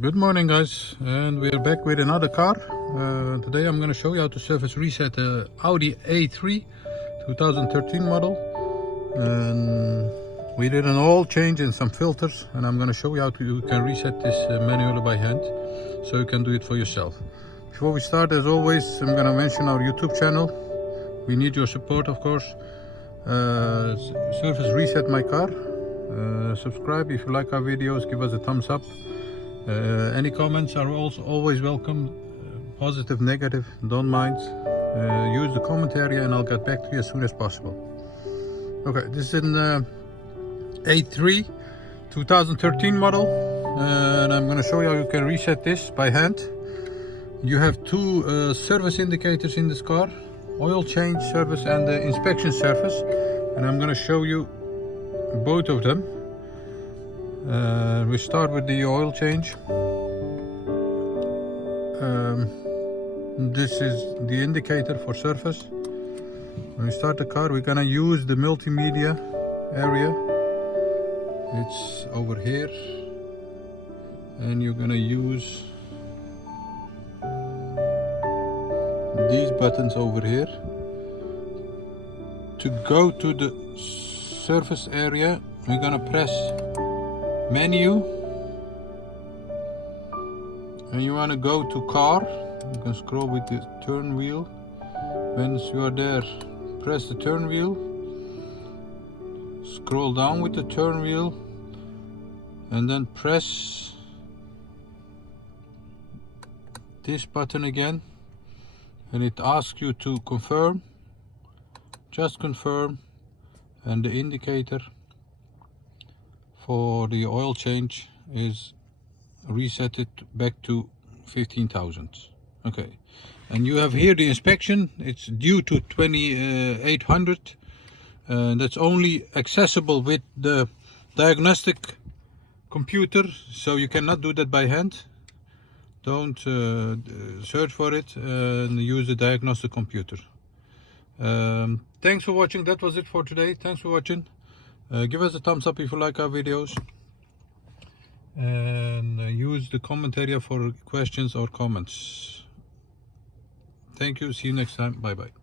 Good morning guys, and we are back with another car. Today I'm going to show you how to service reset the Audi A3 2013 model. And we did an oil change and some filters, and I'm going to show you how you can reset this manually by hand, so you can do it for yourself. Before we start, as always, I'm going to mention our YouTube channel. We need your support, of course. Service reset my car. Subscribe if you like our videos, give us a thumbs up. Any comments are also always welcome, positive, negative, don't mind. Use the comment area and I'll get back to you as soon as possible. Okay, this is an A3 2013 model, and I'm going to show you how you can reset this by hand. You have two service indicators in this car: oil change service and the inspection service, and I'm going to show you both of them. We start with the oil change. This is the indicator for service. When we start the car, we're gonna use the multimedia area. It's over here, and you're gonna use these buttons over here. To go to the service area, we're gonna press menu, and you want to go to car. You can scroll with the turn wheel. Once you are there, press the turn wheel, scroll down with the turn wheel, and then press this button again, and it asks you to confirm. Just confirm, and the indicator for the oil change is reset it back to 15,000. Okay, and you have here the inspection. It's due to 2800, and that's only accessible with the diagnostic computer, so you cannot do that by hand. Don't search for it, and use the diagnostic computer. Thanks for watching. That was it for today. Thanks for watching. Give us a thumbs up if you like our videos, and use the comment area for questions or comments. Thank you. See you next time. Bye bye.